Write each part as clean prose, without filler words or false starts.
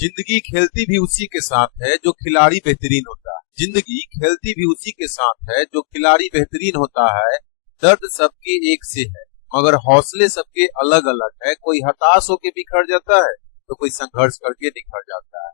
जिंदगी खेलती भी उसी के साथ है जो खिलाड़ी बेहतरीन होता है। जिंदगी खेलती भी उसी के साथ है जो खिलाड़ी बेहतरीन होता है। दर्द सबके एक से है मगर हौसले सबके अलग अलग है। कोई हताश होके बिखर जाता है तो कोई संघर्ष करके निखर जाता है।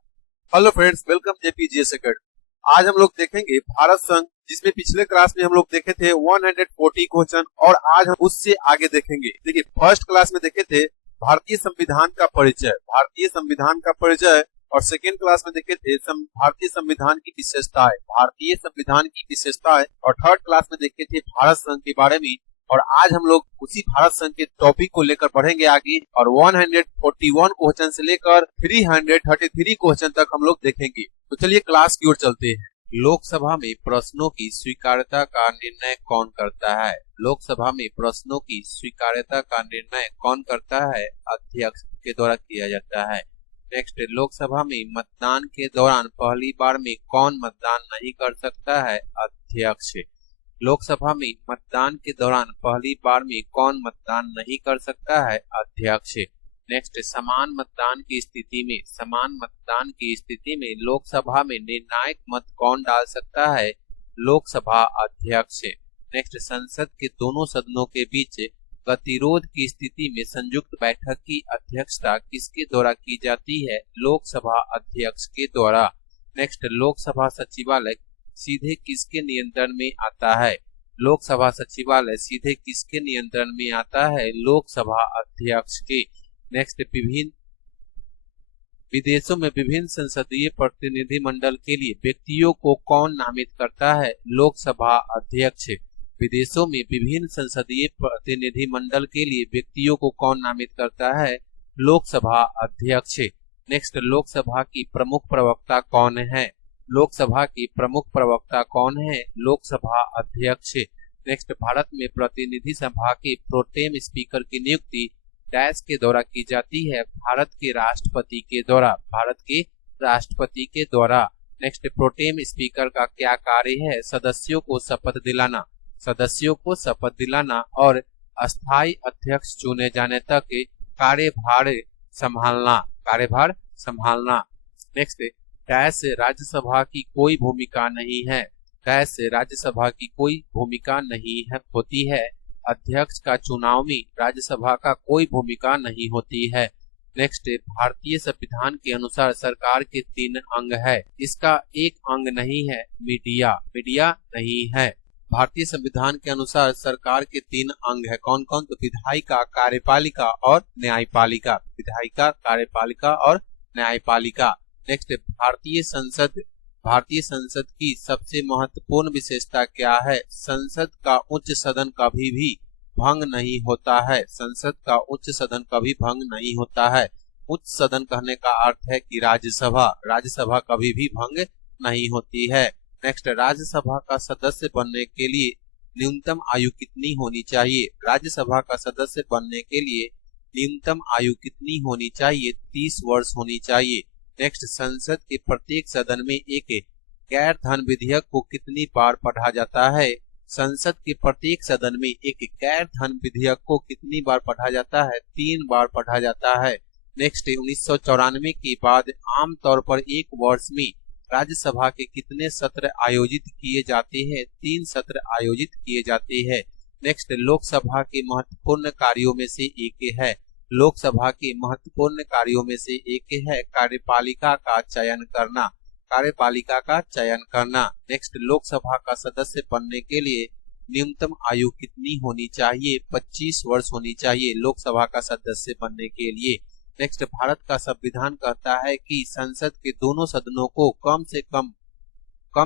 Hello friends, welcome JPGS academy. आज हम लोग देखेंगे भारत संघ, जिसमें पिछले क्लास में हम लोग देखे थे 140 क्वेश्चन और आज हम उससे आगे देखेंगे। देखिए, फर्स्ट क्लास में देखे थे भारतीय संविधान का परिचय, भारतीय संविधान का परिचय, और सेकेंड क्लास में देखे थे भारतीय संविधान की विशेषताएं, भारतीय संविधान की विशेषताएं, और थर्ड क्लास में देखे थे भारत संघ के बारे में। और आज हम लोग उसी भारत संघ के टॉपिक को लेकर बढ़ेंगे आगे और 141 क्वेश्चन से लेकर 333 क्वेश्चन तक हम लोग देखेंगे। तो चलिए क्लास की ओर चलते हैं। लोकसभा में प्रश्नों की स्वीकार्यता का निर्णय कौन करता है? लोकसभा में प्रश्नों की स्वीकार्यता का निर्णय कौन करता है? अध्यक्ष के द्वारा किया जाता है। नेक्स्ट, लोकसभा में मतदान के दौरान पहली बार में कौन मतदान नहीं कर सकता है? अध्यक्ष। लोकसभा में मतदान के दौरान पहली बार में कौन मतदान नहीं कर सकता है? अध्यक्ष। नेक्स्ट, समान मतदान की स्थिति में, समान मतदान की स्थिति में लोकसभा में निर्णायक मत कौन डाल सकता है? लोकसभा अध्यक्ष। नेक्स्ट, संसद के दोनों सदनों के बीच गतिरोध की स्थिति में संयुक्त बैठक की अध्यक्षता किसके द्वारा की जाती है? लोकसभा अध्यक्ष के द्वारा। नेक्स्ट, लोकसभा सचिवालय सीधे किसके नियंत्रण में आता है? लोकसभा सचिवालय सीधे किसके नियंत्रण में आता है? लोकसभा अध्यक्ष के। नेक्स्ट, विभिन्न विदेशों में विभिन्न संसदीय प्रतिनिधि मंडल के लिए व्यक्तियों को कौन नामित करता है? लोकसभा अध्यक्ष। विदेशों में विभिन्न संसदीय प्रतिनिधि मंडल के लिए व्यक्तियों को कौन नामित करता है? लोकसभा अध्यक्ष। नेक्स्ट, लोकसभा की प्रमुख प्रवक्ता कौन है? लोकसभा की प्रमुख प्रवक्ता कौन है? लोकसभा अध्यक्ष। नेक्स्ट, भारत में प्रतिनिधि सभा के प्रोटेम स्पीकर की नियुक्ति डैश के द्वारा की जाती है? भारत के राष्ट्रपति के द्वारा, भारत के राष्ट्रपति के द्वारा। नेक्स्ट, प्रोटेम स्पीकर का क्या कार्य है? सदस्यों को शपथ दिलाना, सदस्यों को शपथ दिलाना और अस्थायी अध्यक्ष चुने जाने तक कार्यभार संभालना, कार्यभार संभालना। नेक्स्ट, डैश राज्यसभा की कोई भूमिका नहीं है, डैश राज्यसभा की कोई भूमिका नहीं है होती है। अध्यक्ष का चुनाव में राज्यसभा का कोई भूमिका नहीं होती है। नेक्स्ट, भारतीय संविधान के अनुसार सरकार के 3 अंग है, इसका एक अंग नहीं है, मीडिया, मीडिया नहीं है। भारतीय संविधान के अनुसार सरकार के 3 अंग है, कौन कौन? तो विधायिका, कार्यपालिका और न्यायपालिका, विधायिका, कार्यपालिका और न्यायपालिका। नेक्स्ट, भारतीय संसद की सबसे महत्वपूर्ण विशेषता क्या है? संसद का उच्च सदन कभी भी भंग नहीं होता है, संसद का उच्च सदन कभी भंग नहीं होता है। उच्च सदन कहने का अर्थ है कि राज्यसभा, राज्यसभा कभी भी भंग नहीं होती है। नेक्स्ट, राज्यसभा का सदस्य बनने के लिए न्यूनतम आयु कितनी होनी चाहिए? राज्यसभा का सदस्य बनने के लिए न्यूनतम आयु कितनी होनी चाहिए? 30 वर्ष होनी चाहिए। नेक्स्ट, संसद के प्रत्येक सदन में एक गैर धन विधेयक को कितनी बार पढ़ा जाता है? संसद के प्रत्येक सदन में एक गैर धन विधेयक को कितनी बार पढ़ा जाता है? 3 बार पढ़ा जाता है। नेक्स्ट, 1994 के बाद आमतौर पर एक वर्ष में राज्यसभा के कितने सत्र आयोजित किए जाते हैं? 3 सत्र आयोजित किए जाते हैं। नेक्स्ट, लोकसभा के महत्वपूर्ण कार्यों में से एक है, लोकसभा के महत्वपूर्ण कार्यों में से एक है कार्यपालिका का चयन करना, कार्यपालिका का चयन करना। नेक्स्ट, लोकसभा का सदस्य बनने के लिए न्यूनतम आयु कितनी होनी चाहिए? 25 वर्ष होनी चाहिए लोकसभा का सदस्य बनने के लिए। नेक्स्ट, भारत का संविधान कहता है कि संसद के दोनों सदनों को कम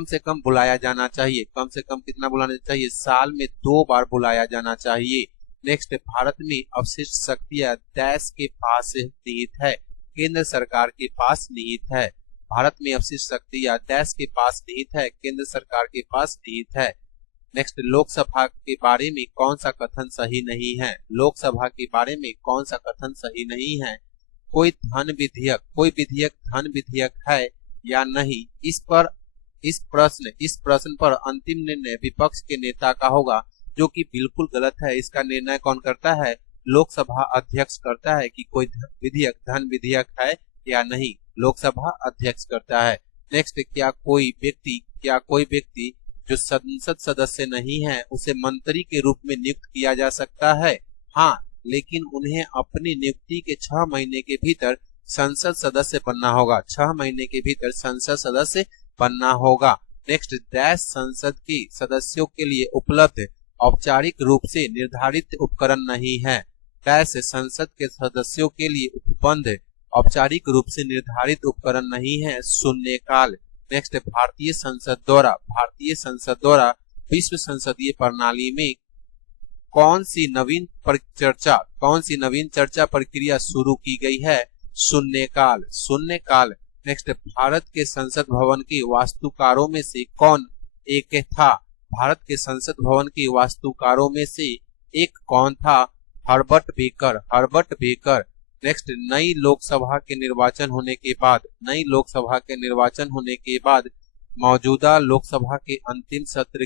से कम बुलाया जाना चाहिए। कम से कम कितना बुलाना चाहिए? साल में 2 बार बुलाया जाना चाहिए। नेक्स्ट, भारत में अवशिष्ट शक्तियां डैश के पास निहित है? केंद्र सरकार के पास निहित है। भारत में अवशिष्ट शक्तियां डैश के पास निहित है? केंद्र सरकार के पास निहित है। नेक्स्ट, लोकसभा के बारे में कौन सा कथन सही नहीं है? लोकसभा के बारे में कौन सा कथन सही नहीं है? कोई विधेयक धन विधेयक है या नहीं? इस प्रश्न पर अंतिम निर्णय विपक्ष के नेता का होगा, जो कि बिल्कुल गलत है। इसका निर्णय कौन करता है? लोकसभा अध्यक्ष करता है कि कोई विधेयक धन विधेयक है या नहीं। लोकसभा अध्यक्ष करता है। नेक्स्ट, क्या कोई व्यक्ति जो संसद सदस्य नहीं है उसे मंत्री के रूप में नियुक्त किया जा सकता है? हाँ, लेकिन उन्हें अपनी नियुक्ति के 6 महीने के भीतर संसद सदस्य बनना होगा। 6 महीने के भीतर संसद सदस्य बनना होगा। नेक्स्ट, डैश संसद के सदस्यों के लिए उपलब्ध औपचारिक रूप से निर्धारित उपकरण नहीं है। डैश संसद के सदस्यों के लिए उपलब्ध औपचारिक रूप से निर्धारित उपकरण नहीं है। शून्यकाल। नेक्स्ट, भारतीय संसद द्वारा विश्व संसदीय प्रणाली में कौन सी नवीन चर्चा प्रक्रिया शुरू की गई है? शून्यकाल। नेक्स्ट, भारत के संसद भवन के वास्तुकारों में से कौन एक था? भारत के संसद भवन के वास्तुकारों में से एक कौन था? Herbert baker. नेक्स्ट, नई लोकसभा के निर्वाचन होने के बाद मौजूदा लोकसभा के अंतिम सत्र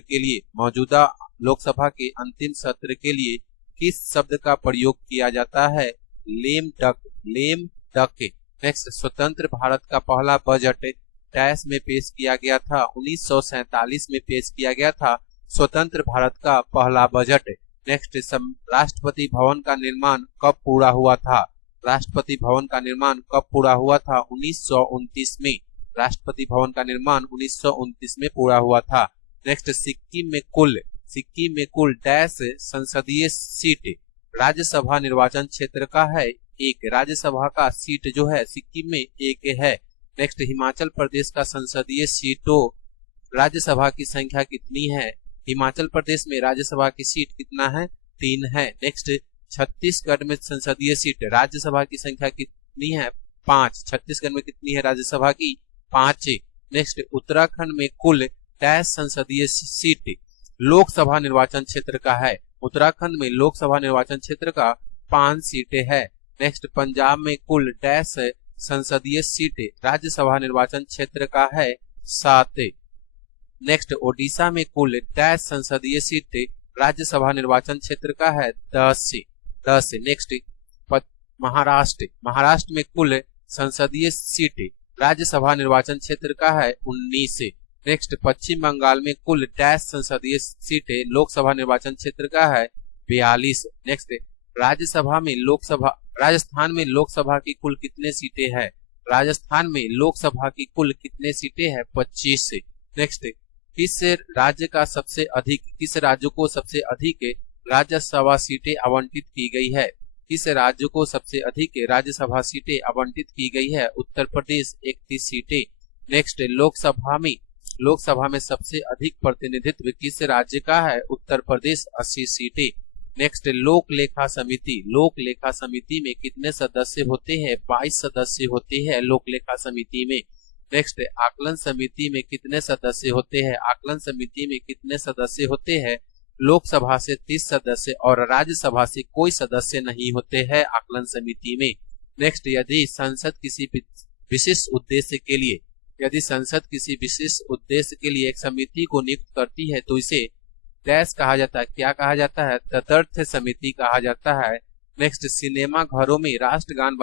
के लिए किस शब्द का प्रयोग किया जाता है? Lame duck. नेक्स्ट, स्वतंत्र भारत का पहला बजट डैश में पेश किया गया था? 1947 में पेश किया गया था स्वतंत्र भारत का पहला बजट। नेक्स्ट, राष्ट्रपति भवन का निर्माण कब पूरा हुआ था? 1929 में। राष्ट्रपति भवन का निर्माण 1929 में पूरा हुआ था। नेक्स्ट, सिक्किम में कुल डैश संसदीय सीट राज्यसभा निर्वाचन क्षेत्र का है? एक। राज्यसभा का सीट जो है सिक्किम में एक है। नेक्स्ट, हिमाचल प्रदेश का संसदीय सीटों राज्यसभा की संख्या कितनी है? हिमाचल प्रदेश में राज्यसभा की सीट कितना है? 3 है। नेक्स्ट, छत्तीसगढ़ में संसदीय सीट राज्यसभा की संख्या कितनी है? 5। छत्तीसगढ़ में कितनी है राज्यसभा की? 5। नेक्स्ट, उत्तराखंड में कुल डैश संसदीय सीट लोकसभा निर्वाचन क्षेत्र का है? उत्तराखंड में लोकसभा निर्वाचन क्षेत्र का 5 सीटें है। नेक्स्ट, पंजाब में कुल डैश संसदीय सीट राज्यसभा निर्वाचन क्षेत्र का है? 7। नेक्स्ट, ओडिशा में कुल डैश संसदीय सीट राज्यसभा निर्वाचन क्षेत्र का है? 10। नेक्स्ट, महाराष्ट्र में कुल संसदीय सीट राज्यसभा निर्वाचन क्षेत्र का है? 19। नेक्स्ट, पश्चिम बंगाल में कुल डैश संसदीय सीट लोकसभा निर्वाचन क्षेत्र का है? 42। नेक्स्ट, राजस्थान में लोकसभा की कुल कितने सीटें हैं? राजस्थान में लोकसभा की कुल कितने सीटें हैं? 25। नेक्स्ट, किस राज्य को सबसे अधिक राज्यसभा सीटें आवंटित की गई है? किस राज्य को सबसे अधिक राज्यसभा सीटें आवंटित की गई है? उत्तर प्रदेश 31 सीटें। नेक्स्ट, लोकसभा में सबसे अधिक प्रतिनिधित्व किस राज्य का है? उत्तर प्रदेश 80 सीटें। नेक्स्ट, लोक लेखा समिति में कितने सदस्य होते हैं? 22 सदस्य होते हैं लोक लेखा समिति में। नेक्स्ट, आकलन समिति में कितने सदस्य होते हैं? आकलन समिति में कितने सदस्य होते हैं? लोकसभा से 30 सदस्य और राज्यसभा से कोई सदस्य नहीं होते हैं आकलन समिति में। नेक्स्ट, यदि संसद किसी विशेष उद्देश्य के लिए एक समिति को नियुक्त करती है तो इसे डैश कहा जाता है? क्या कहा जाता है? तदर्थ समिति कहा जाता है। नेक्स्ट, सिनेमा घरों में राष्ट्रगान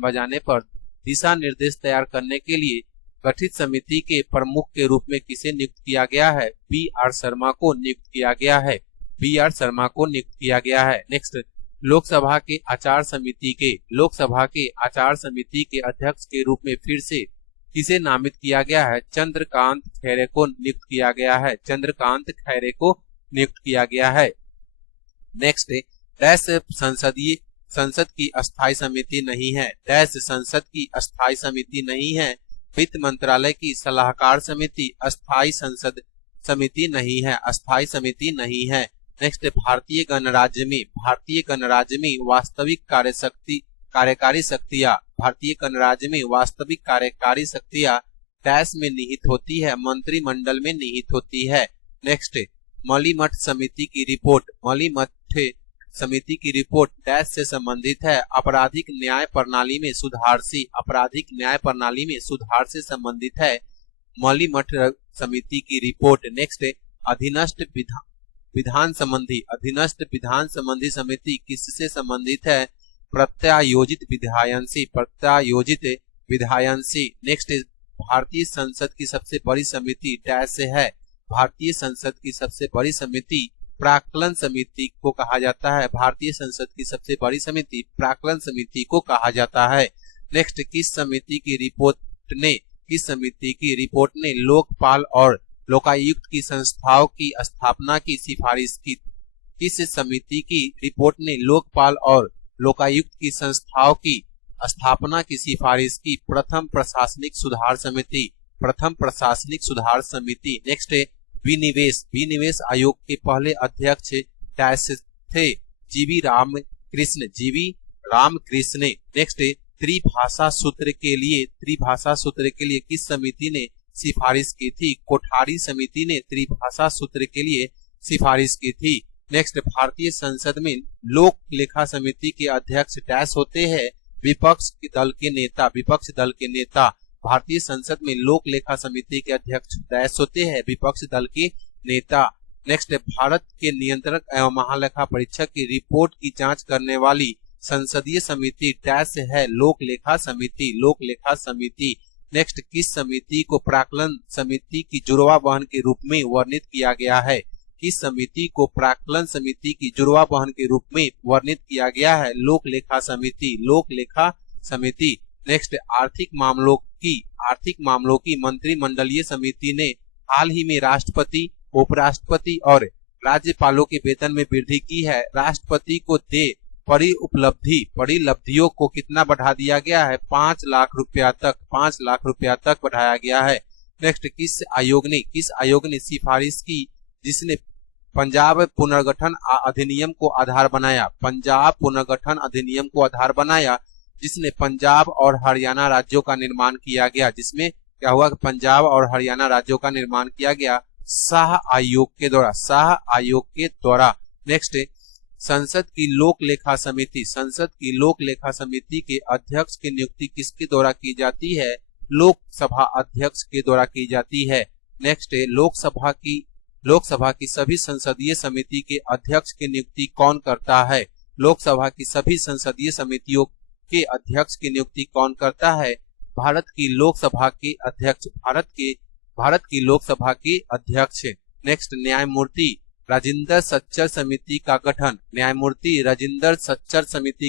बजाने पर दिशा निर्देश तैयार करने के लिए गठित समिति के प्रमुख के रूप में किसे नियुक्त किया गया है? बी.आर. शर्मा को नियुक्त किया गया है। नेक्स्ट, लोकसभा के आचार समिति के अध्यक्ष के रूप में फिर से किसे नामित किया गया है? चंद्रकांत खैरे को नियुक्त किया गया है। नेक्स्ट, डैश संसद की अस्थायी समिति नहीं है? डैश संसद की अस्थायी समिति नहीं है? वित्त मंत्रालय की सलाहकार समिति अस्थायी समिति नहीं है। नेक्स्ट, भारतीय गणराज्य में वास्तविक कार्यकारी शक्तियां डैश में निहित होती है? मंत्रिमंडल में निहित होती है। नेक्स्ट, मलिमठ समिति की रिपोर्ट डैश से संबंधित है? आपराधिक न्याय प्रणाली में सुधार से संबंधित है मलिमठ समिति की रिपोर्ट। नेक्स्ट, अधीनस्थ विधान संबंधी समिति किससे संबंधित है? प्रत्यायोजित विधायंशी, प्रत्यायोजित विधायंशी। नेक्स्ट भारतीय संसद की सबसे बड़ी समिति डैश से है। भारतीय संसद की सबसे बड़ी समिति प्राक्कलन समिति को कहा जाता है। भारतीय संसद की सबसे बड़ी समिति प्राक्कलन समिति को कहा जाता है। नेक्स्ट किस समिति की रिपोर्ट ने लोकपाल और लोकायुक्त की संस्थाओं की स्थापना की सिफारिश की? किस समिति की रिपोर्ट ने लोकपाल और लोकायुक्त की संस्थाओं की स्थापना की सिफारिश की? प्रथम प्रशासनिक सुधार समिति, प्रथम प्रशासनिक सुधार समिति। नेक्स्ट विनिवेश आयोग के पहले अध्यक्ष डैश थे? जीवी रामकृष्ण। नेक्स्ट त्रिभाषा सूत्र के लिए किस समिति ने सिफारिश की थी? कोठारी समिति ने त्रिभाषा सूत्र के लिए सिफारिश की थी। नेक्स्ट भारतीय संसद में लोक लेखा समिति के अध्यक्ष डैश होते हैं? विपक्ष दल के नेता। भारतीय संसद में लोक लेखा समिति के अध्यक्ष डैश होते हैं? विपक्ष दल के नेता। नेक्स्ट भारत के नियंत्रक एवं महालेखा परीक्षक की रिपोर्ट की जांच करने वाली संसदीय समिति डैश है? लोक लेखा समिति। नेक्स्ट किस समिति को प्राक्कलन समिति की जुड़वा बहन के रूप में वर्णित किया गया है? किस समिति को प्राक्कलन समिति की जुड़वा बहन के रूप में वर्णित किया गया है? लोक लेखा समिति। नेक्स्ट आर्थिक मामलों की मंत्रिमंडलीय समिति ने हाल ही में राष्ट्रपति, उपराष्ट्रपति और राज्यपालों के वेतन में वृद्धि की है। राष्ट्रपति को दे परिलब्धियों को कितना बढ़ा दिया गया है? 5 लाख रुपया तक बढ़ाया गया है। नेक्स्ट किस आयोग ने सिफारिश की जिसने पंजाब पुनर्गठन अधिनियम को आधार बनाया? जिसने पंजाब और हरियाणा राज्यों का निर्माण किया गया। जिसमें क्या हुआ? पंजाब और हरियाणा राज्यों का निर्माण किया गया शाह आयोग के द्वारा। नेक्स्ट संसद की लोक लेखा समिति के अध्यक्ष की नियुक्ति किसके द्वारा की जाती है? लोकसभा अध्यक्ष के द्वारा की जाती है। नेक्स्ट लोकसभा की सभी संसदीय समिति के अध्यक्ष की नियुक्ति कौन करता है? लोकसभा की सभी संसदीय समितियों के अध्यक्ष की नियुक्ति कौन करता है? भारत की लोकसभा के अध्यक्ष। नेक्स्ट न्यायमूर्ति राजेंद्र सच्चर समिति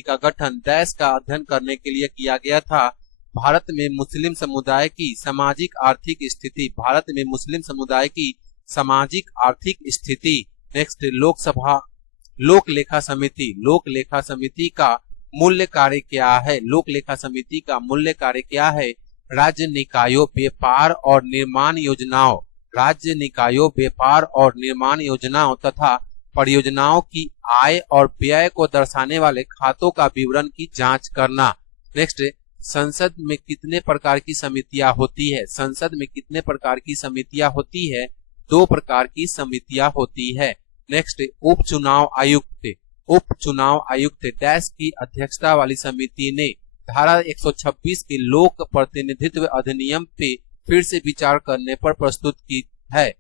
का गठन डैश का अध्ययन करने के लिए किया गया था? भारत में मुस्लिम समुदाय की सामाजिक आर्थिक स्थिति। नेक्स्ट लोक लेखा समिति का मूल्य कार्य क्या है? लोक लेखा समिति का मूल्य कार्य क्या है? राज्य निकायों, व्यापार और निर्माण योजनाओं तथा परियोजनाओं की आय और व्यय को दर्शाने वाले खातों का विवरण की जांच करना। नेक्स्ट संसद में कितने प्रकार की समितियां होती है? संसद में कितने प्रकार की समितियां होती है? 2 प्रकार की समितियां होती है। नेक्स्ट उप चुनाव आयुक्त डैश की अध्यक्षता वाली समिति ने धारा 126 के लोक प्रतिनिधित्व अधिनियम पे फिर से विचार करने पर प्रस्तुत की है।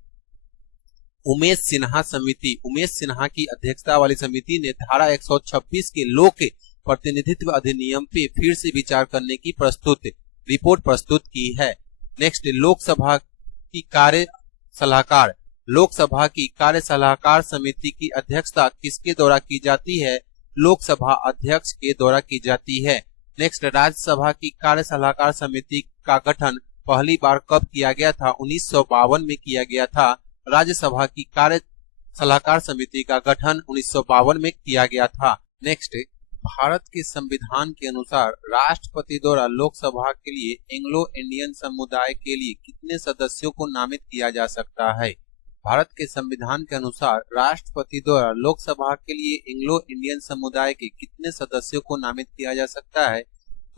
उमेश सिन्हा की अध्यक्षता वाली समिति ने धारा 126 के लोक प्रतिनिधित्व अधिनियम पे फिर से विचार करने की रिपोर्ट प्रस्तुत की है। नेक्स्ट लोकसभा की कार्य सलाहकार समिति की अध्यक्षता किसके द्वारा की जाती है? लोकसभा अध्यक्ष के द्वारा की जाती है। नेक्स्ट राज्यसभा की कार्य सलाहकार समिति का गठन पहली बार कब किया गया था? 1952 में किया गया था। राज्यसभा की कार्य सलाहकार समिति का गठन 1952 में किया गया था। नेक्स्ट भारत के संविधान के अनुसार राष्ट्रपति द्वारा लोकसभा के लिए एंग्लो इंडियन समुदाय के लिए कितने सदस्यों को नामित किया जा सकता है? भारत के संविधान के अनुसार राष्ट्रपति द्वारा लोकसभा के लिए एंग्लो इंडियन समुदाय के कितने सदस्यों को नामित किया जा सकता है?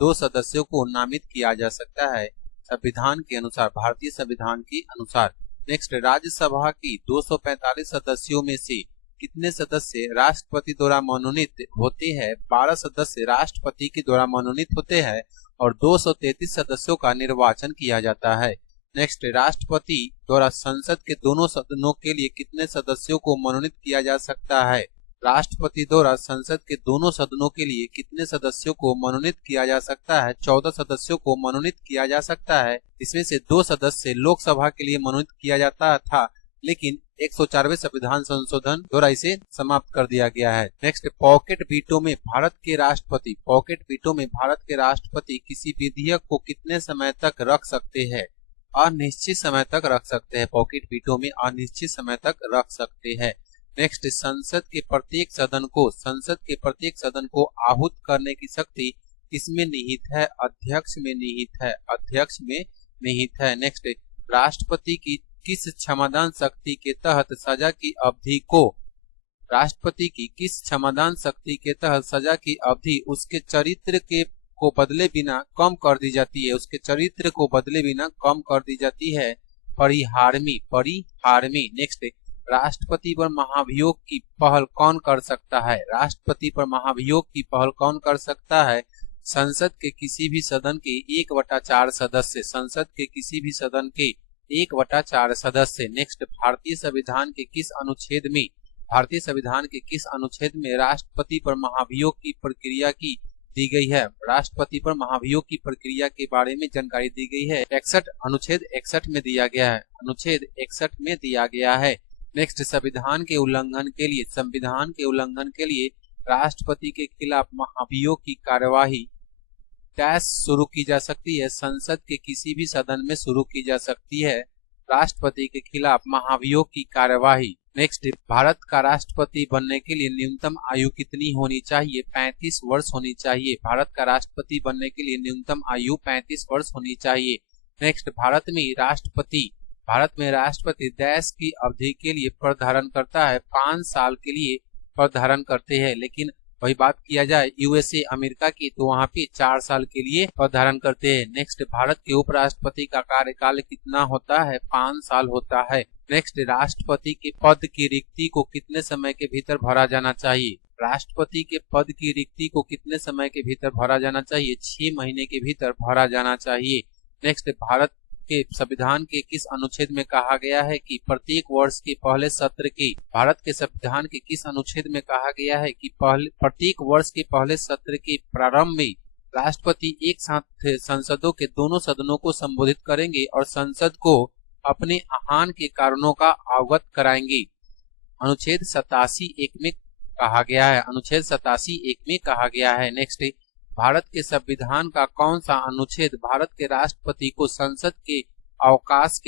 2 सदस्यों को नामित किया जा सकता है संविधान के अनुसार, भारतीय संविधान के अनुसार। नेक्स्ट राज्यसभा की 245 सदस्यों में से कितने सदस्य राष्ट्रपति द्वारा मनोनीत होते हैं? 12 सदस्य राष्ट्रपति के द्वारा मनोनीत होते हैं और 233 सदस्यों का निर्वाचन किया जाता है। नेक्स्ट राष्ट्रपति द्वारा संसद के दोनों सदनों के लिए कितने सदस्यों को मनोनीत किया जा सकता है? राष्ट्रपति द्वारा संसद के दोनों सदनों के लिए कितने सदस्यों को मनोनीत किया जा सकता है? 14 सदस्यों को मनोनीत किया जा सकता है। इसमें से 2 सदस्य लोकसभा के लिए मनोनीत किया जाता था, लेकिन 104वें संविधान संशोधन द्वारा इसे समाप्त कर दिया गया है। नेक्स्ट, पॉकेट वीटो में भारत के राष्ट्रपति किसी विधेयक को कितने समय तक रख सकते हैं? अनिश्चित समय तक रख सकते हैं। पॉकेट वीटो में अनिश्चित समय तक रख सकते हैं। नेक्स्ट, संसद के प्रत्येक सदन को आहूत करने की शक्ति किसमें निहित है? अध्यक्ष में निहित है। नेक्स्ट, राष्ट्रपति की किस क्षमादान शक्ति के तहत सजा की अवधि उसके चरित्र को बदले बिना कम कर दी जाती है? परिहार्मी। नेक्स्ट, राष्ट्रपति पर महाभियोग की पहल कौन कर सकता है? संसद के किसी भी सदन के 1/4 सदस्य। नेक्स्ट, भारतीय संविधान के किस अनुच्छेद में राष्ट्रपति पर महाभियोग की प्रक्रिया की दी गई है? राष्ट्रपति पर महाभियोग की प्रक्रिया के बारे में जानकारी दी गई है। अनुच्छेद 61 में दिया गया है। नेक्स्ट, संविधान के उल्लंघन के लिए राष्ट्रपति के खिलाफ महाभियोग की कार्यवाही शुरू की जा सकती है? संसद के किसी भी सदन में शुरू की जा सकती है राष्ट्रपति के खिलाफ महाभियोग की कार्यवाही। नेक्स्ट, भारत का राष्ट्रपति बनने के लिए न्यूनतम आयु कितनी होनी चाहिए? 35 वर्ष होनी चाहिए। भारत का राष्ट्रपति बनने के लिए न्यूनतम आयु 35 वर्ष होनी चाहिए। नेक्स्ट, भारत में राष्ट्रपति देश की अवधि के लिए पद धारण करता है। 5 साल के लिए पद धारण करते हैं, लेकिन वही बात किया जाए यूएसए अमेरिका की तो वहाँ पे 4 साल के लिए पद धारण करते हैं। नेक्स्ट, भारत के उपराष्ट्रपति का कार्यकाल कितना होता है? 5 साल होता है। नेक्स्ट, राष्ट्रपति के पद की रिक्ति को कितने समय के भीतर भरा जाना चाहिए? राष्ट्रपति के पद की रिक्ति को कितने समय के भीतर भरा जाना चाहिए? 6 महीने के भीतर भरा जाना चाहिए। नेक्स्ट, भारत के संविधान के किस अनुच्छेद में कहा गया है कि प्रत्येक वर्ष के पहले सत्र के प्रारंभ में राष्ट्रपति एक साथ संसदों के दोनों सदनों को संबोधित करेंगे और संसद को अपने आह्वान के कारणों का अवगत कराएंगे। अनुच्छेद 87(1) में कहा गया है। नेक्स्ट, भारत के संविधान का कौन सा अनुच्छेद भारत के राष्ट्रपति को संसद के अवकाश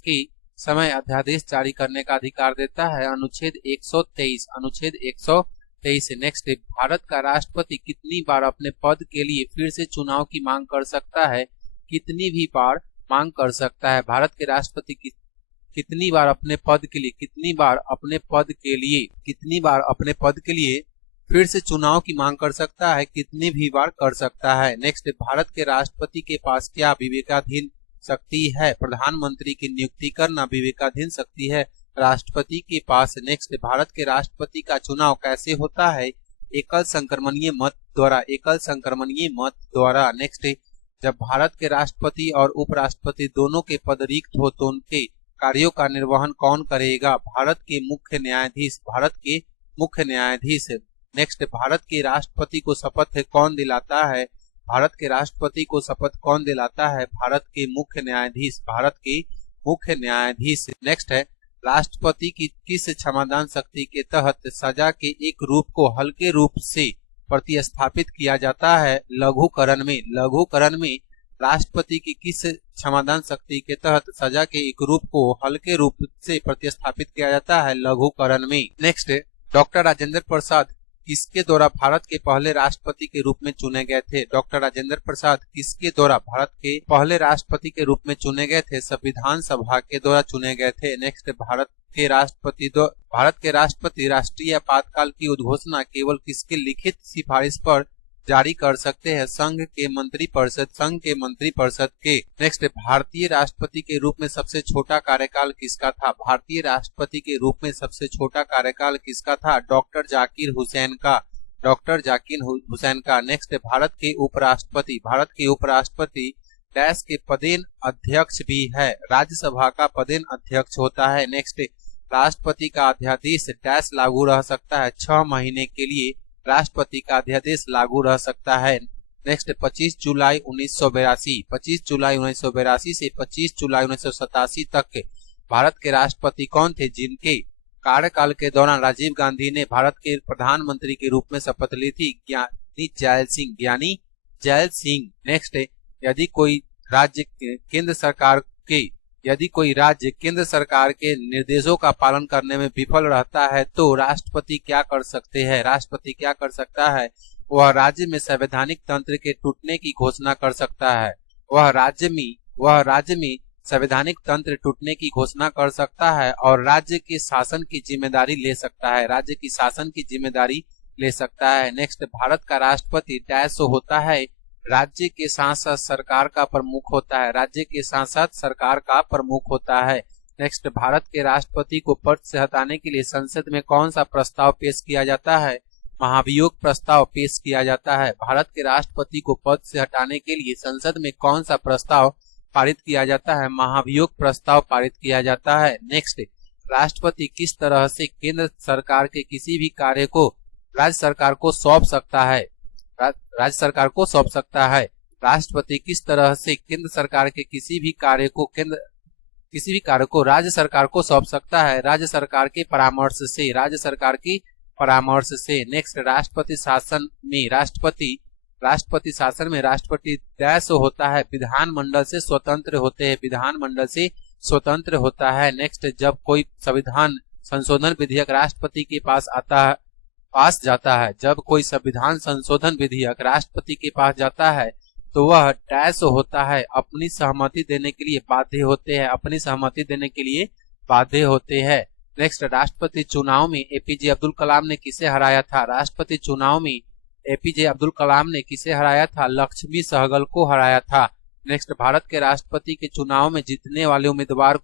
के समय अध्यादेश जारी करने का अधिकार देता है? अनुच्छेद 123। नेक्स्ट, भारत का राष्ट्रपति कितनी बार अपने पद के लिए फिर से चुनाव की मांग कर सकता है? कितनी भी बार मांग कर सकता है? भारत के राष्ट्रपति कितनी बार अपने पद के लिए फिर से चुनाव की मांग कर सकता है? कितनी भी बार कर सकता है? नेक्स्ट, भारत के राष्ट्रपति के पास क्या विवेकाधीन शक्ति है? प्रधानमंत्री की नियुक्ति करना विवेकाधीन शक्ति है राष्ट्रपति के पास। नेक्स्ट, भारत के राष्ट्रपति का चुनाव कैसे होता है? एकल संक्रमणीय मत द्वारा। नेक्स्ट, जब भारत के राष्ट्रपति और उपराष्ट्रपति दोनों के पद रिक्त हो तो उनके कार्यों का निर्वहन कौन करेगा? भारत के मुख्य न्यायाधीश। नेक्स्ट, भारत के राष्ट्रपति को शपथ कौन दिलाता है? भारत के मुख्य न्यायाधीश। नेक्स्ट है, राष्ट्रपति की किस क्षमादान शक्ति के तहत सजा के एक रूप को हल्के रूप से प्रतिस्थापित किया जाता है? लघुकरण में राष्ट्रपति की किस क्षमादान शक्ति के तहत सजा के एक रूप को हल्के रूप से प्रतिस्थापित किया जाता है? लघुकरण में। नेक्स्ट, डॉक्टर राजेंद्र प्रसाद किसके द्वारा भारत के पहले राष्ट्रपति के रूप में चुने गए थे? डॉक्टर राजेंद्र प्रसाद किसके द्वारा भारत के पहले राष्ट्रपति के रूप में चुने गए थे? संविधान सभा के द्वारा चुने गए थे। नेक्स्ट, भारत के राष्ट्रपति राष्ट्रीय आपातकाल की उद्घोषणा केवल किसके लिखित सिफारिश पर जारी कर सकते हैं? संघ के मंत्रिपरिषद के। नेक्स्ट, भारतीय राष्ट्रपति के रूप में सबसे छोटा कार्यकाल किसका था? भारतीय राष्ट्रपति के रूप में सबसे छोटा कार्यकाल किसका था? डॉक्टर जाकिर हुसैन का। नेक्स्ट, भारत के उपराष्ट्रपति देश के पदेन अध्यक्ष भी है, राज्यसभा का पदेन अध्यक्ष होता है। नेक्स्ट, राष्ट्रपति का अध्यादेश डैश लागू रह सकता है, 6 महीने के लिए राष्ट्रपति का अध्यादेश लागू रह सकता है। नेक्स्ट 25 जुलाई 1982, 25 जुलाई 1982 से 25 जुलाई 1987 तक भारत के राष्ट्रपति कौन थे, जिनके कार्यकाल के दौरान राजीव गांधी ने भारत के प्रधानमंत्री के रूप में शपथ ली थी? ज्ञानी जैल सिंह, ज्ञानी जैल सिंह। नेक्स्ट, यदि कोई राज्य केंद्र सरकार के निर्देशों का पालन करने में विफल रहता है तो राष्ट्रपति क्या कर सकते हैं? राष्ट्रपति क्या कर सकता है? वह राज्य में संवैधानिक तंत्र के टूटने की घोषणा कर सकता है। वह राज्य में संवैधानिक तंत्र टूटने की घोषणा कर सकता है और राज्य के शासन की जिम्मेदारी ले सकता है। राज्य की शासन की जिम्मेदारी ले सकता है। नेक्स्ट, भारत का राष्ट्रपति डैश होता है, राज्य के साथ साथ सरकार का प्रमुख होता है। राज्य के साथ साथ सरकार का प्रमुख होता है। नेक्स्ट, भारत के राष्ट्रपति को पद से हटाने के लिए संसद में कौन सा प्रस्ताव पेश किया जाता है? महाभियोग प्रस्ताव पेश किया जाता है। भारत के राष्ट्रपति को पद से हटाने के लिए संसद में कौन सा प्रस्ताव पारित किया जाता है? महाभियोग प्रस्ताव पारित किया जाता है। नेक्स्ट, राष्ट्रपति किस तरह से केंद्र सरकार के किसी भी कार्य को राज्य सरकार को सौंप सकता है? राज्य सरकार को सौंप सकता है। राष्ट्रपति किस तरह से केंद्र सरकार के किसी भी कार्य को राज्य सरकार को सौंप सकता है? राज्य सरकार के परामर्श से, राज्य सरकार की परामर्श से। नेक्स्ट, राष्ट्रपति शासन में राष्ट्रपति डैश होता है, विधानमंडल से स्वतंत्र होते हैं, विधानमंडल से स्वतंत्र होता है। नेक्स्ट, जब कोई संविधान संशोधन विधेयक राष्ट्रपति के पास जाता है, जब कोई संविधान संशोधन विधेयक राष्ट्रपति के पास जाता है तो वह डैश होता है, अपनी सहमति देने के लिए बाध्य होते हैं, अपनी सहमति देने के लिए बाध्य होते हैं। नेक्स्ट, राष्ट्रपति चुनाव में एपीजे अब्दुल कलाम ने किसे हराया था? राष्ट्रपति चुनाव में एपीजे अब्दुल कलाम ने किसे हराया था? लक्ष्मी सहगल को हराया था। नेक्स्ट, भारत के राष्ट्रपति के चुनाव में जीतने वाले उम्मीदवार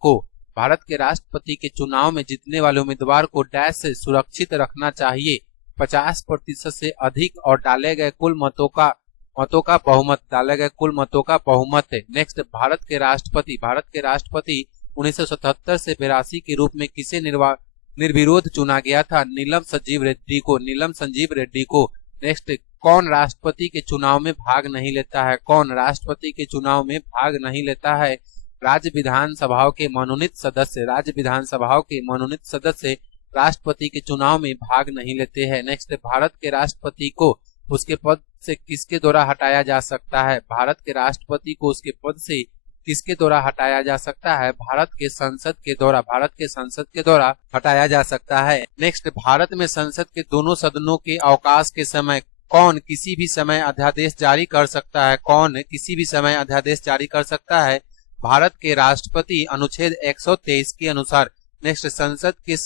को डैश से सुरक्षित रखना चाहिए, 50% से अधिक और डाले गए कुल मतों का बहुमत है। नेक्स्ट, भारत के राष्ट्रपति 1977 से 82 के रूप में किसे निर्विरोध चुना गया था? नीलम संजीव रेड्डी को। नेक्स्ट, कौन राष्ट्रपति के चुनाव में भाग नहीं लेता है? कौन राष्ट्रपति के चुनाव में भाग नहीं लेता है? राज्य विधानसभाओं के मनोनीत सदस्य राष्ट्रपति के चुनाव में भाग नहीं लेते हैं। नेक्स्ट, भारत के राष्ट्रपति को उसके पद से किसके द्वारा हटाया जा सकता है? भारत के राष्ट्रपति को उसके पद से किसके द्वारा हटाया जा सकता है? भारत के संसद के द्वारा हटाया जा सकता है। नेक्स्ट, भारत में संसद के दोनों सदनों के अवकाश के समय कौन किसी भी समय अध्यादेश जारी कर सकता है? भारत के राष्ट्रपति अनुच्छेद 123 के अनुसार। नेक्स्ट, संसद के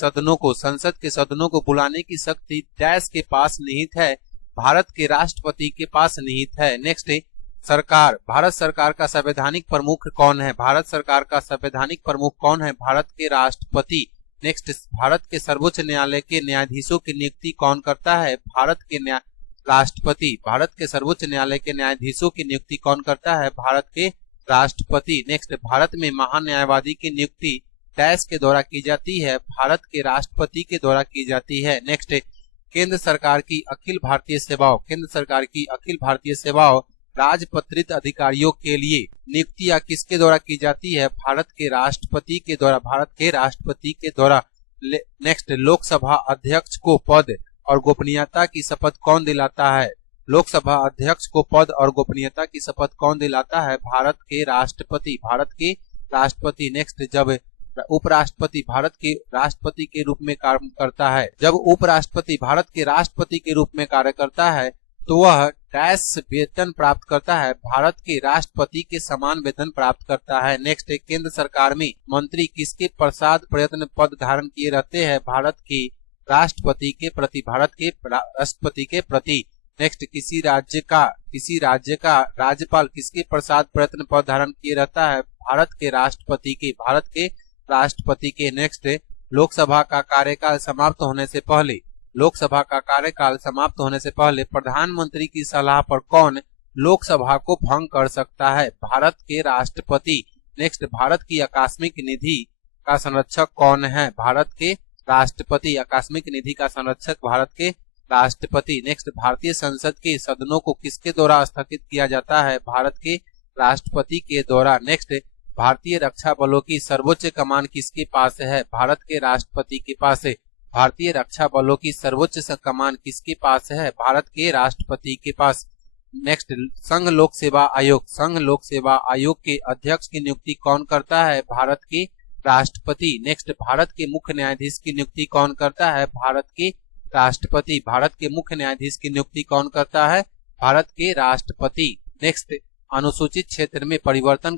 सदनों को बुलाने की शक्ति डैश के पास निहित है? भारत के राष्ट्रपति के पास निहित है। नेक्स्ट, भारत सरकार का संवैधानिक प्रमुख कौन है? भारत सरकार का संवैधानिक प्रमुख कौन है? भारत के राष्ट्रपति। नेक्स्ट, भारत के सर्वोच्च न्यायालय के न्यायाधीशों की नियुक्ति कौन करता है? भारत के राष्ट्रपति। भारत के सर्वोच्च न्यायालय के न्यायाधीशों की नियुक्ति कौन करता है? भारत के राष्ट्रपति। नेक्स्ट, भारत में महान्यायवादी की नियुक्ति डैश के द्वारा की जाती है? भारत के राष्ट्रपति के द्वारा की जाती है। नेक्स्ट, केंद्र सरकार की अखिल भारतीय सेवाओं राजपत्रित अधिकारियों के लिए नियुक्तियां किसके द्वारा की जाती है? भारत के राष्ट्रपति के द्वारा। नेक्स्ट, लोकसभा अध्यक्ष को पद और गोपनीयता की शपथ कौन दिलाता है? लोकसभा अध्यक्ष को पद और गोपनीयता की शपथ कौन दिलाता है? भारत के राष्ट्रपति। नेक्स्ट, जब उपराष्ट्रपति भारत के राष्ट्रपति के रूप में कार्य करता है, तो वह डैश वेतन प्राप्त करता है? भारत के राष्ट्रपति के समान वेतन प्राप्त करता है। नेक्स्ट, केंद्र सरकार में मंत्री किसके प्रसाद प्रयत्न पद धारण किए रहते हैं? भारत के राष्ट्रपति के प्रति। नेक्स्ट, किसी राज्य का राज्यपाल किसके प्रसाद प्रयत्न पद धारण किए रहता है? भारत के राष्ट्रपति के। नेक्स्ट, लोकसभा का कार्यकाल समाप्त होने से पहले प्रधानमंत्री की सलाह पर कौन लोकसभा को भंग कर सकता है? भारत के राष्ट्रपति। नेक्स्ट, भारत की आकस्मिक निधि का संरक्षक कौन है? भारत के राष्ट्रपति। आकस्मिक निधि का संरक्षक भारत के राष्ट्रपति। नेक्स्ट, भारतीय संसद के सदनों को किसके द्वारा स्थगित किया जाता है? भारत के राष्ट्रपति के द्वारा। नेक्स्ट, भारतीय रक्षा बलों की सर्वोच्च कमान किसके पास है? भारत के राष्ट्रपति के पास है। भारतीय रक्षा बलों की सर्वोच्च कमान किसके पास है? भारत के राष्ट्रपति के पास। नेक्स्ट, संघ लोक सेवा आयोग। संघ लोक सेवा आयोग के अध्यक्ष की नियुक्ति कौन करता है? भारत के राष्ट्रपति। नेक्स्ट, भारत के मुख्य न्यायाधीश की नियुक्ति कौन करता है? भारत के राष्ट्रपति। भारत के मुख्य न्यायाधीश की नियुक्ति कौन करता है? भारत के राष्ट्रपति। नेक्स्ट, अनुसूचित क्षेत्र में परिवर्तन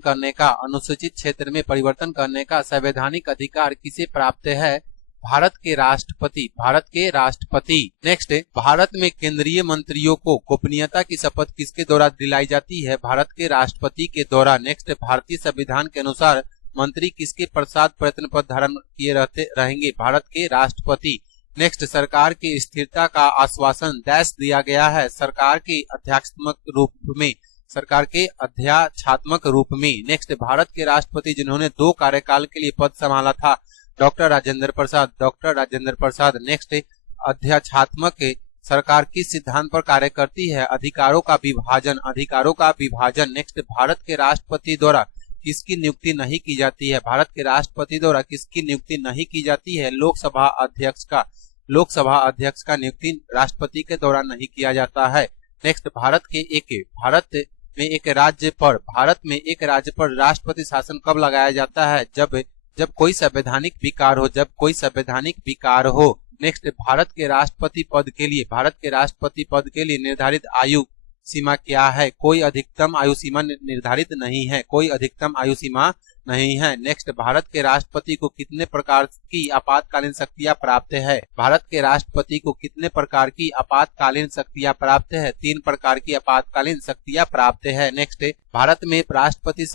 करने का संवैधानिक अधिकार किसे प्राप्त है? भारत के राष्ट्रपति। भारत के राष्ट्रपति। नेक्स्ट, भारत में केंद्रीय मंत्रियों को गोपनीयता की शपथ किसके द्वारा दिलाई जाती है? भारत के राष्ट्रपति के द्वारा। नेक्स्ट, भारतीय संविधान के अनुसार मंत्री किसके पश्चात प्रयत्न पद धारण किए रहेंगे? भारत के राष्ट्रपति। नेक्स्ट, सरकार की स्थिरता का आश्वासन डैश दिया गया है? सरकार के अध्यात्मक रूप में। नेक्स्ट, भारत के राष्ट्रपति जिन्होंने 2 कार्यकाल के लिए पद संभाला था? Doctor Rajendra Prasad. Doctor Rajendra Prasad. Next, अध्यात्मक सरकार किस सिद्धांत पर कार्य करती है? अधिकारों का विभाजन। अधिकारों का विभाजन। नेक्स्ट, भारत के राष्ट्रपति द्वारा किसकी नियुक्ति नहीं की जाती है? भारत के राष्ट्रपति द्वारा किसकी नियुक्ति नहीं की जाती है? लोकसभा अध्यक्ष का। लोकसभा अध्यक्ष का नियुक्ति राष्ट्रपति के द्वारा नहीं किया जाता है। नेक्स्ट, भारत में एक राज्य पर राष्ट्रपति शासन कब लगाया जाता है? जब कोई संवैधानिक विकार हो। नेक्स्ट, भारत के राष्ट्रपति पद के लिए निर्धारित आयु सीमा क्या है? कोई अधिकतम आयु सीमा निर्धारित नहीं है। कोई अधिकतम आयु सीमा नहीं है। नेक्स्ट, भारत के राष्ट्रपति को कितने प्रकार की आपातकालीन शक्तियां प्राप्त है? भारत के राष्ट्रपति को कितने प्रकार की आपातकालीन शक्तियां प्राप्त है? 3 प्रकार की आपातकालीन शक्तियां प्राप्त है। नेक्स्ट, भारत में राष्ट्रपति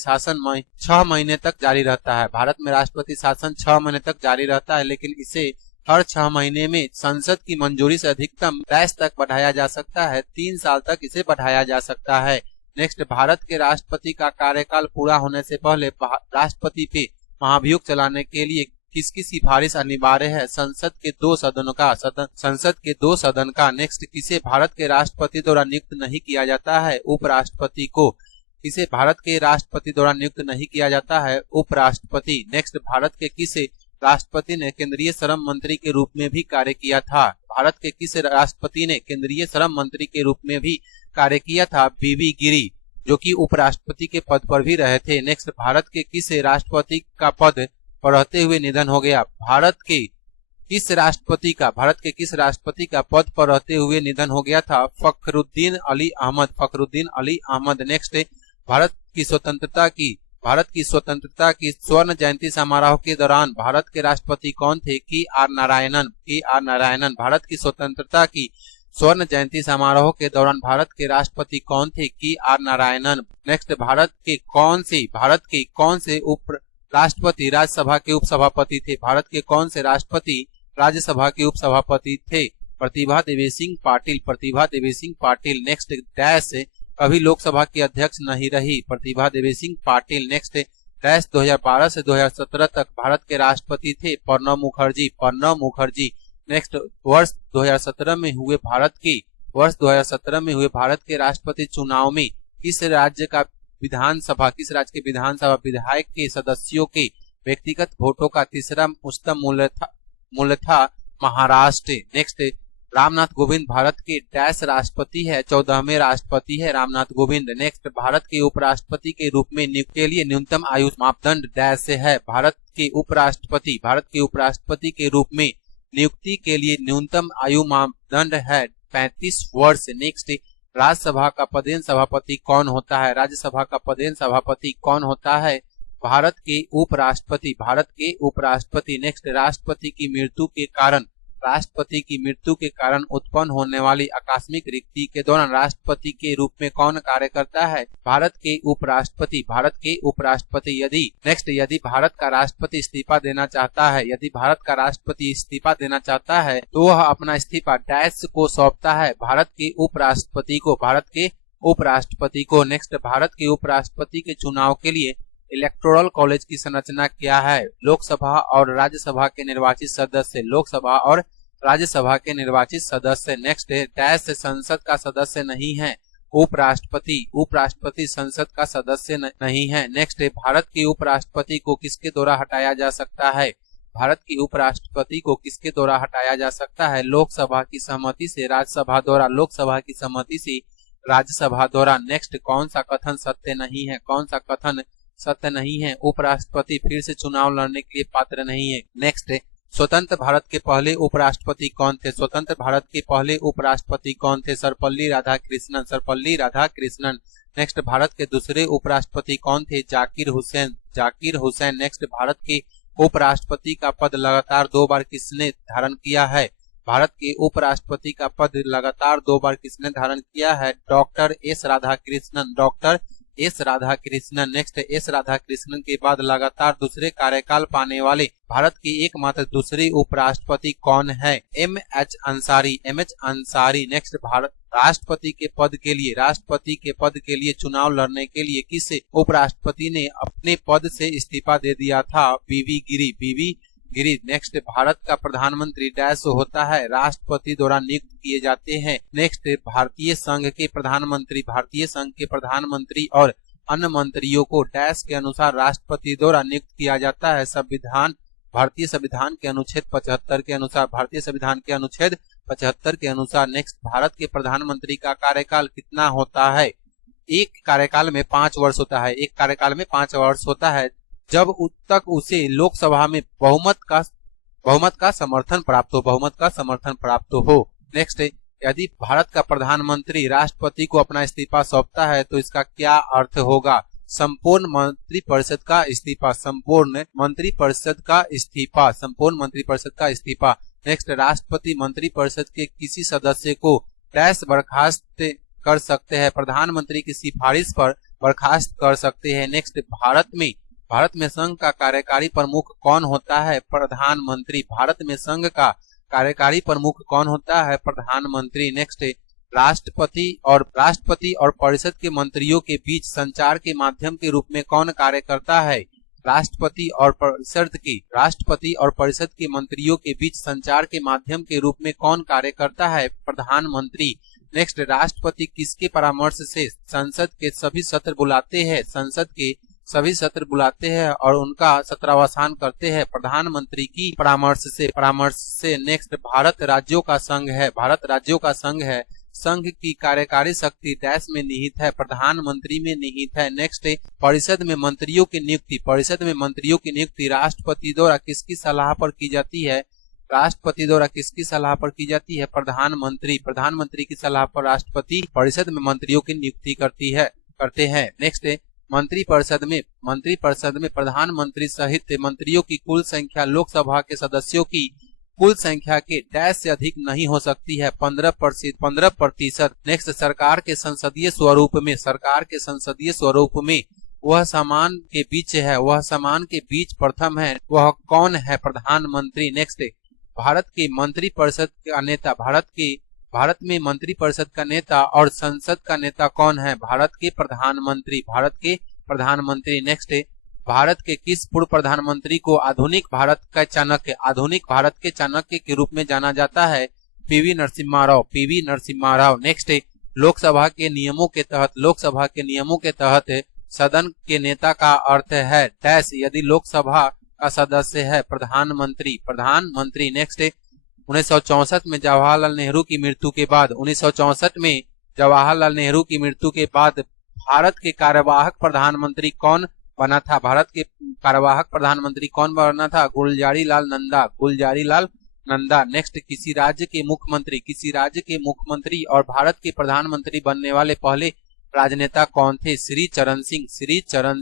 शासन 6 महीने तक जारी रहता है। भारत में राष्ट्रपति शासन 6 महीने तक जारी रहता है, लेकिन इसे हर 6 महीने में संसद की मंजूरी से अधिकतम 10 तक बढ़ाया जा सकता है। 3 साल तक इसे बढ़ाया जा सकता है। नेक्स्ट, भारत के राष्ट्रपति का कार्यकाल पूरा होने से पहले राष्ट्रपति पे महाभियोग चलाने के लिए किसकी सिफारिश अनिवार्य है? संसद के 2 सदन का। नेक्स्ट, किसे भारत के राष्ट्रपति द्वारा नियुक्त नहीं किया जाता है? उपराष्ट्रपति को। किसे भारत के राष्ट्रपति द्वारा नियुक्त नहीं किया जाता है? उपराष्ट्रपति। नेक्स्ट, भारत के किस राष्ट्रपति ने केंद्रीय श्रम मंत्री के रूप में भी कार्य किया था? भारत के किस राष्ट्रपति ने केंद्रीय श्रम मंत्री के रूप में भी कार्य किया था? बीबी गिरी, जो कि उपराष्ट्रपति के पद पर भी रहे थे। नेक्स्ट, भारत के किस राष्ट्रपति का पद पर रहते हुए निधन हो गया? भारत के किस राष्ट्रपति का पद पर रहते हुए निधन हो गया था? फखरुद्दीन अली अहमद। नेक्स्ट, भारत की स्वतंत्रता की स्वर्ण जयंती समारोह के दौरान भारत के राष्ट्रपति कौन थे? के.आर. नारायणन। भारत की स्वतंत्रता की स्वर्ण जयंती समारोह के दौरान भारत के राष्ट्रपति कौन थे? के.आर. नारायणन। नेक्स्ट, भारत के कौन से उप राष्ट्रपति राज्यसभा के उपसभापति थे? भारत के कौन से राष्ट्रपति राज्यसभा के उपसभापति थे? प्रतिभा देवी सिंह पाटिल। नेक्स्ट, डैश कभी लोकसभा की अध्यक्ष नहीं रही? प्रतिभा देवी सिंह पाटिल। नेक्स्ट, डैश 2012 से 2017 तक भारत के राष्ट्रपति थे? प्रणब मुखर्जी। नेक्स्ट, वर्ष 2017 में हुए भारत के राष्ट्रपति चुनाव में किस राज्य के विधानसभा विधायक के सदस्यों के व्यक्तिगत वोटों का तीसरा उच्चतम मूल्य था? महाराष्ट्र। नेक्स्ट, रामनाथ कोविंद भारत के डैश राष्ट्रपति है? 14वें राष्ट्रपति है रामनाथ कोविंद। नेक्स्ट, भारत के उपराष्ट्रपति के रूप में नियुक्ति के लिए न्यूनतम आयु मापदंड डैश है? भारत के उपराष्ट्रपति के रूप में नियुक्ति के लिए न्यूनतम आयु मापदंड है 35 वर्ष। नेक्स्ट, राज्यसभा का पदेन सभापति कौन होता है? राज्यसभा का पदेन सभापति कौन होता है? भारत के उपराष्ट्रपति। नेक्स्ट, राष्ट्रपति की मृत्यु के कारण उत्पन्न होने वाली आकस्मिक रिक्ति के दौरान राष्ट्रपति के रूप में कौन कार्य करता है? भारत के उपराष्ट्रपति। यदि भारत का राष्ट्रपति इस्तीफा देना चाहता है तो वह अपना इस्तीफा डैश को सौंपता है? भारत के उपराष्ट्रपति को। नेक्स्ट, भारत के उपराष्ट्रपति के चुनाव के लिए इलेक्टोरल कॉलेज की संरचना क्या है? लोकसभा और राज्यसभा के निर्वाचित सदस्य, लोकसभा और राज्यसभा के निर्वाचित सदस्य। नेक्स्ट है डैश संसद का सदस्य नहीं है, उपराष्ट्रपति, उपराष्ट्रपति संसद का सदस्य नहीं है। नेक्स्ट है भारत के उपराष्ट्रपति को किसके द्वारा हटाया जा सकता है? भारत की उपराष्ट्रपति को किसके द्वारा हटाया जा सकता है? लोकसभा की सहमति से, राज्यसभा द्वारा, लोकसभा की सहमति से, राज्यसभा द्वारा। नेक्स्ट कौन सा कथन सत्य नहीं है? कौन सा कथन सत्य नहीं है? उपराष्ट्रपति फिर से चुनाव लड़ने के लिए पात्र नहीं है। नेक्स्ट स्वतंत्र भारत के पहले उपराष्ट्रपति कौन थे? स्वतंत्र भारत के पहले उपराष्ट्रपति कौन थे? सर्वपल्ली राधाकृष्णन, सर्वपल्ली राधाकृष्णन। नेक्स्ट भारत के दूसरे उपराष्ट्रपति कौन थे? जाकिर हुसैन, जाकिर हुसैन। नेक्स्ट भारत के उपराष्ट्रपति का पद लगातार 2 बार किसने धारण किया है? भारत के उपराष्ट्रपति का पद लगातार 2 बार किसने धारण किया है? Doctor S Radhakrishnan, doctor S Radhakrishnan. Next S Radhakrishnan के बाद लगातार दूसरे कार्यकाल पाने वाले भारत के एकमात्र दूसरे उपराष्ट्रपति कौन है? M H Ansari, M H Ansari. Next Bharat राष्ट्रपति के पद के लिए, राष्ट्रपति के पद के लिए चुनाव लड़ने के लिए किस उपराष्ट्रपति ने अपने पद से इस्तीफा दे दिया था? बीवी गिरी, बीवी गिरी। नेक्स्ट भारत का प्रधानमंत्री डैश होता है, राष्ट्रपति द्वारा नियुक्त किए जाते हैं। नेक्स्ट भारतीय संघ के प्रधानमंत्री, भारतीय संघ के प्रधानमंत्री और अन्य मंत्रियों को डैश के अनुसार राष्ट्रपति द्वारा नियुक्त किया जाता है। संविधान, भारतीय संविधान के अनुच्छेद 75 के अनुसार, भारतीय संविधान के अनुच्छेद 75 के अनुसार। नेक्स्ट भारत के प्रधानमंत्री का कार्यकाल कितना होता है? एक कार्यकाल में 5 वर्ष होता है, एक कार्यकाल में 5 वर्ष होता है, जब तक उसे लोकसभा में बहुमत का समर्थन प्राप्त हो, बहुमत का समर्थन प्राप्त हो। नेक्स्ट यदि भारत का प्रधानमंत्री राष्ट्रपति को अपना इस्तीफा सौंपता है तो इसका क्या अर्थ होगा? संपूर्ण मंत्रिपरिषद का इस्तीफा, संपूर्ण मंत्रिपरिषद का इस्तीफा, संपूर्ण मंत्रिपरिषद का इस्तीफा। नेक्स्ट राष्ट्रपति मंत्रिपरिषद के किसी सदस्य को डैश बर्खास्त कर सकते हैं? प्रधानमंत्री की सिफारिश पर बर्खास्त कर सकते हैं। नेक्स्ट भारत में संघ का कार्यकारी प्रमुख कौन होता है? प्रधानमंत्री। भारत में संघ का कार्यकारी प्रमुख कौन होता है? प्रधानमंत्री। नेक्स्ट राष्ट्रपति और परिषद के मंत्रियों के बीच संचार के माध्यम के रूप में कौन कार्य करता है? राष्ट्रपति और परिषद के मंत्रियों के बीच संचार के माध्यम के रूप में कौन कार्य करता है? प्रधानमंत्री। नेक्स्ट राष्ट्रपति किसके परामर्श से संसद के सभी सत्र बुलाते हैं? संसद के सभी सत्र बुलाते हैं और उनका सत्रावसान करते हैं प्रधानमंत्री की परामर्श से। नेक्स्ट भारत राज्यों का संघ है, भारत राज्यों का संघ है। संघ की कार्यकारी शक्ति डैश में निहित है? प्रधानमंत्री में निहित है। नेक्स्ट परिषद में मंत्रियों की नियुक्ति, परिषद में मंत्रियों की नियुक्ति राष्ट्रपति द्वारा किसकी सलाह पर की जाती है? राष्ट्रपति द्वारा किसकी सलाह पर की जाती है? प्रधानमंत्री। प्रधानमंत्री की सलाह पर राष्ट्रपति परिषद में मंत्रियों की नियुक्ति करते हैं। नेक्स्ट मंत्रिपरिषद में प्रधानमंत्री सहित मंत्रियों की कुल संख्या लोकसभा के सदस्यों की कुल संख्या के डैश से अधिक नहीं हो सकती है? 15%। नेक्स्ट सरकार के संसदीय स्वरूप में वह समान के बीच है, वह समान के बीच प्रथम है, वह कौन है? प्रधानमंत्री। नेक्स्ट भारत के मंत्रिपरिषद का नेता, भारत में मंत्रिपरिषद का नेता और संसद का नेता कौन है? भारत के प्रधानमंत्री, भारत के प्रधानमंत्री। नेक्स्ट भारत के किस पूर्व प्रधानमंत्री को आधुनिक भारत के चाणक्य के रूप में जाना जाता है? पीवी नरसिम्हा राव। नेक्स्ट लोकसभा के नियमों के तहत सदन के नेता का अर्थ है डैश यदि लोकसभा का सदस्य है? प्रधानमंत्री। नेक्स्ट 1964 में जवाहरलाल नेहरू की मृत्यु के बाद भारत के कार्यवाहक प्रधानमंत्री कौन बना था? गुलजारी लाल नंदा। नेक्स्ट किसी राज्य के मुख्यमंत्री और भारत के प्रधानमंत्री बनने वाले पहले राजनेता कौन थे? श्री चरण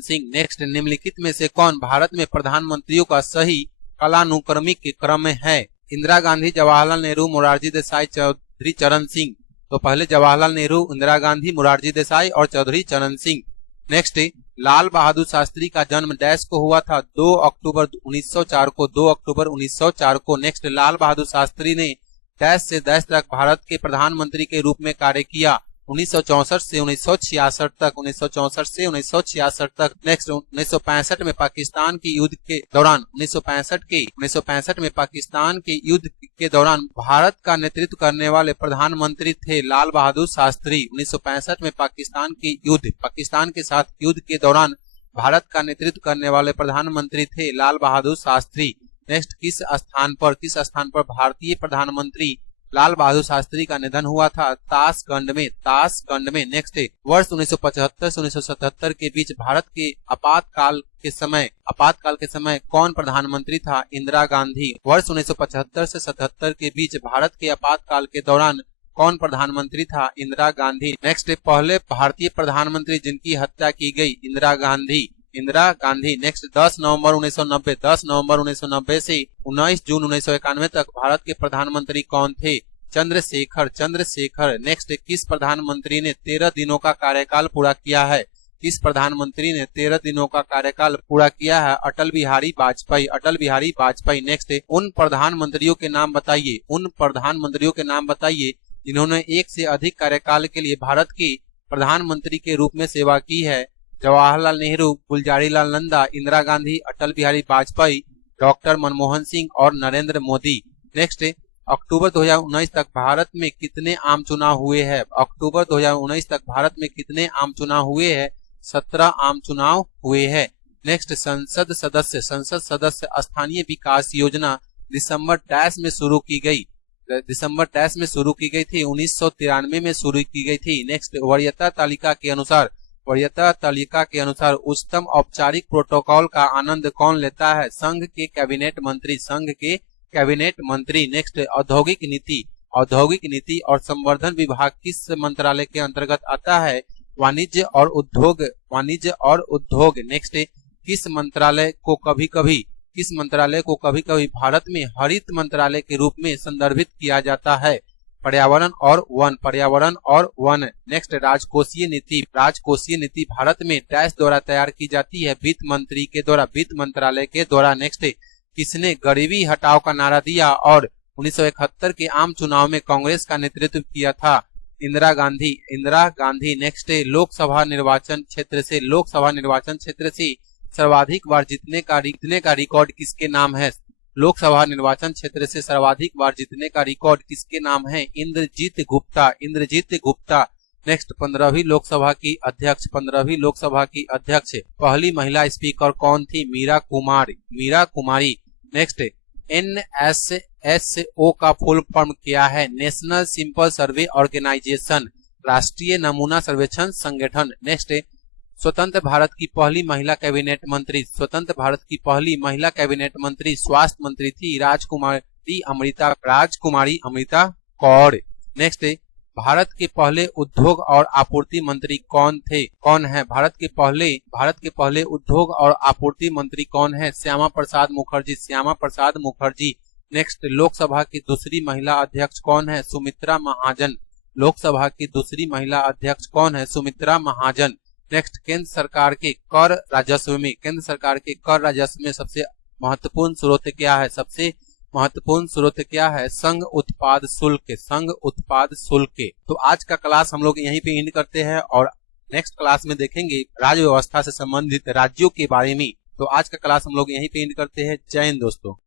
सिंह। नेक्स्ट निम्नलिखित में से कौन भारत में प्रधानमंत्रियों का सही कालानुक्रमिक क्रम है? इंदिरा गांधी, जवाहरलाल नेहरू, मोरारजी देसाई, चौधरी चरण सिंह। तो पहले जवाहरलाल नेहरू, इंदिरा गांधी, मोरारजी देसाई और चौधरी चरण सिंह। नेक्स्ट लाल बहादुर शास्त्री का जन्म डैश को हुआ था? 2 अक्टूबर 1904 को। नेक्स्ट लाल बहादुर शास्त्री ने डैश से डैश तक भारत के प्रधानमंत्री के रूप में कार्य किया? 1964 से 1966 तक, 1964 से 1966 तक। नेक्स्ट 1965 में पाकिस्तान के युद्ध के दौरान, 1965 में पाकिस्तान के युद्ध के दौरान भारत का नेतृत्व करने वाले प्रधानमंत्री थे लाल बहादुर शास्त्री। 1965 में पाकिस्तान के साथ युद्ध के दौरान भारत का नेतृत्व करने वाले प्रधानमंत्री थे लाल बहादुर शास्त्री। नेक्स्ट किस स्थान पर भारतीय प्रधानमंत्री लाल बहादुर शास्त्री का निधन हुआ था? ताशकंद में। नेक्स्ट वर्ष 1975 से 1977 के बीच भारत के आपातकाल के समय कौन प्रधानमंत्री था? इंदिरा गांधी। वर्ष 1975 से 77 के बीच भारत के आपातकाल के दौरान कौन प्रधानमंत्री था? इंदिरा गांधी। नेक्स्ट पहले भारतीय प्रधानमंत्री जिनकी हत्या की गई? इंदिरा गांधी। नेक्स्ट 10 नवंबर 1990 से 19 जून 1991 तक भारत के प्रधानमंत्री कौन थे? चंद्रशेखर। नेक्स्ट किस प्रधानमंत्री ने 13 दिनों का कार्यकाल पूरा किया है? अटल बिहारी वाजपेयी। नेक्स्ट उन प्रधानमंत्रियों के नाम बताइए जिन्होंने एक से अधिक कार्यकाल के लिए भारत के प्रधानमंत्री के रूप में सेवा की है। जवाहरलाल नेहरू, गुलजारीलाल नंदा, इंदिरा गांधी, अटल बिहारी वाजपेयी, डॉक्टर मनमोहन सिंह और नरेंद्र मोदी। नेक्स्ट अक्टूबर 2019 तक भारत में कितने आम चुनाव हुए हैं? 17 आम चुनाव हुए हैं। नेक्स्ट संसद सदस्य स्थानीय विकास योजना दिसंबर में शुरू की गई थी, 1993 में शुरू की गई थी। नेक्स्ट वरीयता तालिका के अनुसार उच्चतम औपचारिक प्रोटोकॉल का आनंद कौन लेता है? संघ के कैबिनेट मंत्री। नेक्स्ट औद्योगिक नीति और संवर्धन विभाग किस मंत्रालय के अंतर्गत आता है? वाणिज्य और उद्योग। नेक्स्ट किस मंत्रालय को कभी-कभी भारत में हरित मंत्रालय के रूप में संदर्भित किया जाता है? पर्यावरण और वन। नेक्स्ट राजकोषीय नीति भारत में डैश द्वारा तैयार की जाती है? वित्त मंत्रालय के द्वारा। नेक्स्ट किसने गरीबी हटाओ का नारा दिया और 1971 के आम चुनाव में कांग्रेस का नेतृत्व किया था? इंदिरा गांधी। नेक्स्ट लोकसभा निर्वाचन क्षेत्र से सर्वाधिक बार जीतने का रिकॉर्ड किसके नाम है? लोकसभा निर्वाचन क्षेत्र से सर्वाधिक बार जीतने का रिकॉर्ड किसके नाम है? इंद्रजीत गुप्ता। नेक्स्ट 15वीं लोकसभा की अध्यक्ष पहली महिला स्पीकर कौन थी? मीरा कुमारी। नेक्स्ट NSSO का फुल फॉर्म क्या है? नेशनल सिंपल सर्वे ऑर्गेनाइजेशन, राष्ट्रीय नमूना सर्वेक्षण संगठन। नेक्स्ट स्वतंत्र भारत की पहली महिला कैबिनेट मंत्री स्वास्थ्य मंत्री थी राजकुमारी अमृता कौर। नेक्स्ट भारत के पहले उद्योग और आपूर्ति मंत्री कौन है? भारत के पहले उद्योग और आपूर्ति मंत्री कौन है? श्यामा प्रसाद मुखर्जी। नेक्स्ट लोकसभा की दूसरी महिला अध्यक्ष कौन है? सुमित्रा महाजन। नेक्स्ट केंद्र सरकार के कर राजस्व में सबसे महत्वपूर्ण स्रोत क्या है? संघ उत्पाद शुल्क। तो आज का क्लास हम लोग यहीं पे एंड करते हैं और नेक्स्ट क्लास में देखेंगे राज्य व्यवस्था से संबंधित राज्यों के बारे में। तो आज का क्लास हम लोग यहीं पे एंड करते हैं। जय हिंद दोस्तों।